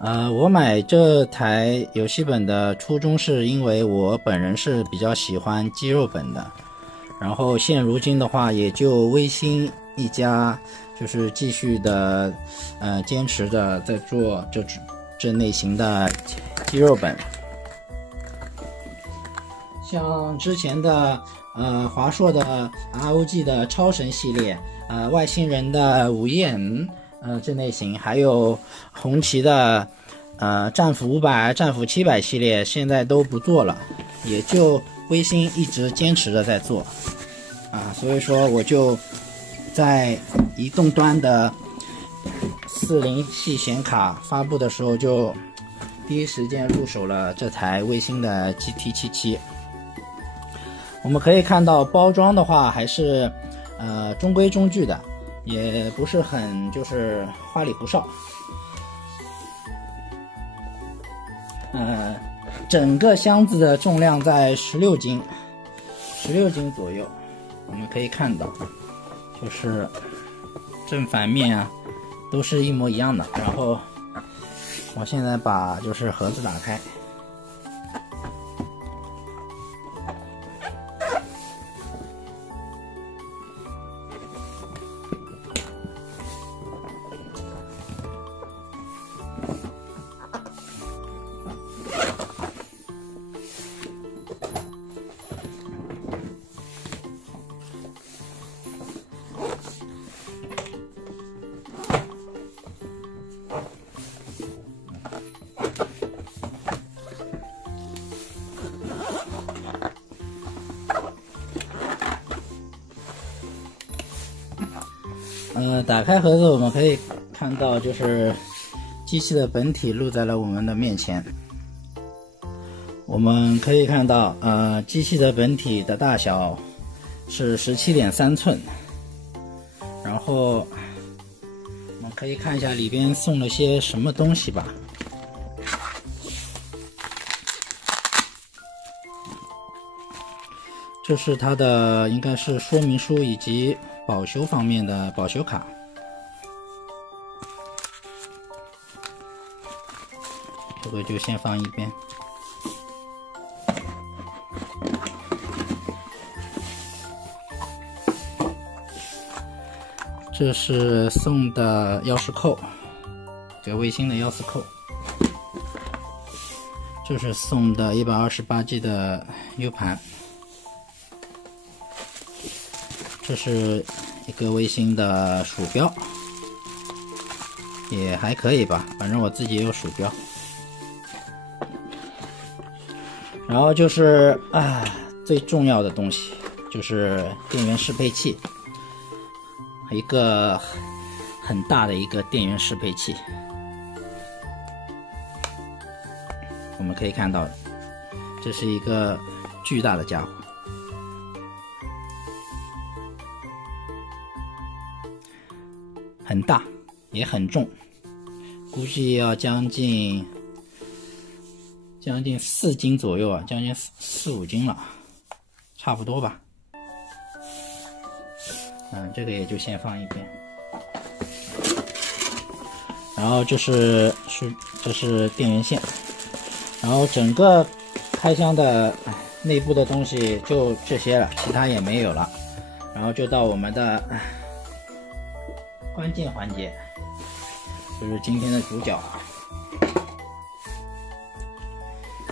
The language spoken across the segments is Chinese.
我买这台游戏本的初衷是因为我本人是比较喜欢肌肉本的，然后现如今的话，也就微星一家就是继续的坚持的在做这类型的肌肉本，像之前的华硕的 ROG 的超神系列，外星人的午夜这类型，还有红旗的战斧500、战斧700系列，现在都不做了，也就微星一直坚持的在做所以说我就在移动端的40系显卡发布的时候，就第一时间入手了这台微星的 GT77。我们可以看到包装的话还是中规中矩的，也不是很就是花里胡哨。整个箱子的重量在16斤左右。我们可以看到，就是正反面都是一模一样的。然后我现在把就是盒子打开。打开盒子，我们可以看到，就是机器的本体露在了我们的面前。我们可以看到，机器的本体的大小是17.3寸。然后我们可以看一下里边送了些什么东西吧。这是它的应该是说明书以及保修方面的保修卡。这个就先放一边。这是送的钥匙扣，给微星的钥匙扣。这是送的128G 的 U 盘。这是一个微星的鼠标，也还可以吧，反正我自己也有鼠标。然后就是最重要的东西就是电源适配器，一个很大的一个电源适配器。我们可以看到，这是一个巨大的家伙，很大也很重，估计要将近4斤左右啊，将近4、5斤了，差不多吧。这个也就先放一边。然后这是电源线，然后整个开箱的内部的东西就这些了，其他也没有了。然后就到我们的关键环节，就是今天的主角。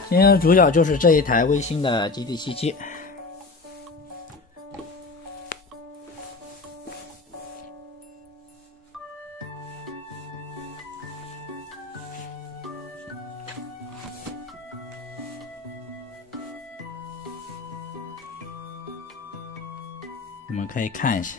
今天的主角就是这一台微星的 GT77。我们可以看一下。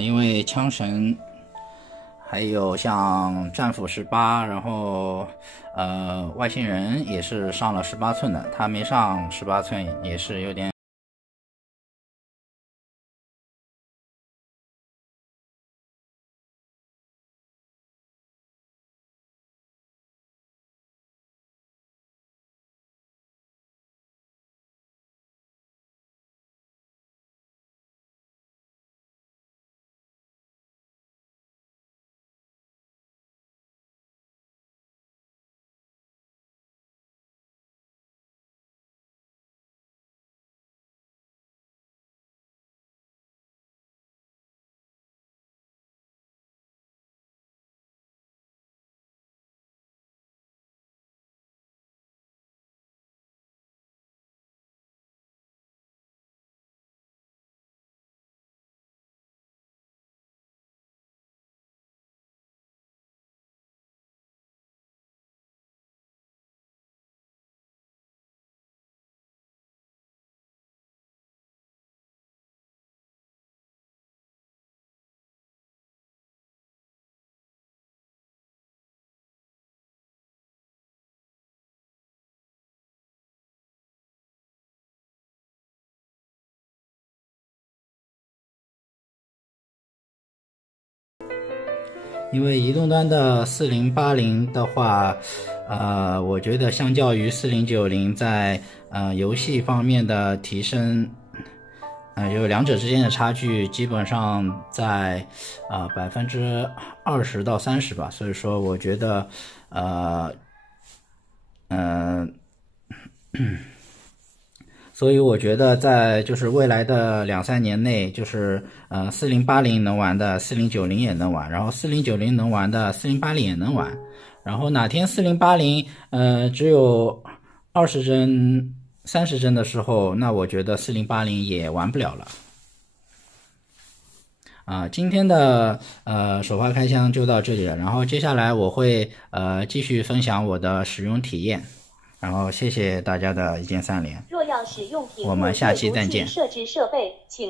因为枪神还有像战斧18，然后外星人也是上了18寸的，他没上18寸也是有点。因为移动端的4080的话，我觉得相较于4090在游戏方面的提升，就两者之间的差距基本上在20%到30%吧，所以说我觉得所以我觉得在就是未来的2-3年内，就是4080能玩的4090也能玩，然后4090能玩的4080也能玩，然后哪天4080只有20帧30帧的时候，那我觉得4080也玩不了了。今天的首发开箱就到这里了，然后接下来我会继续分享我的使用体验。然后谢谢大家的一键3连，若要使用屏幕我们下期再见。设置设备，请。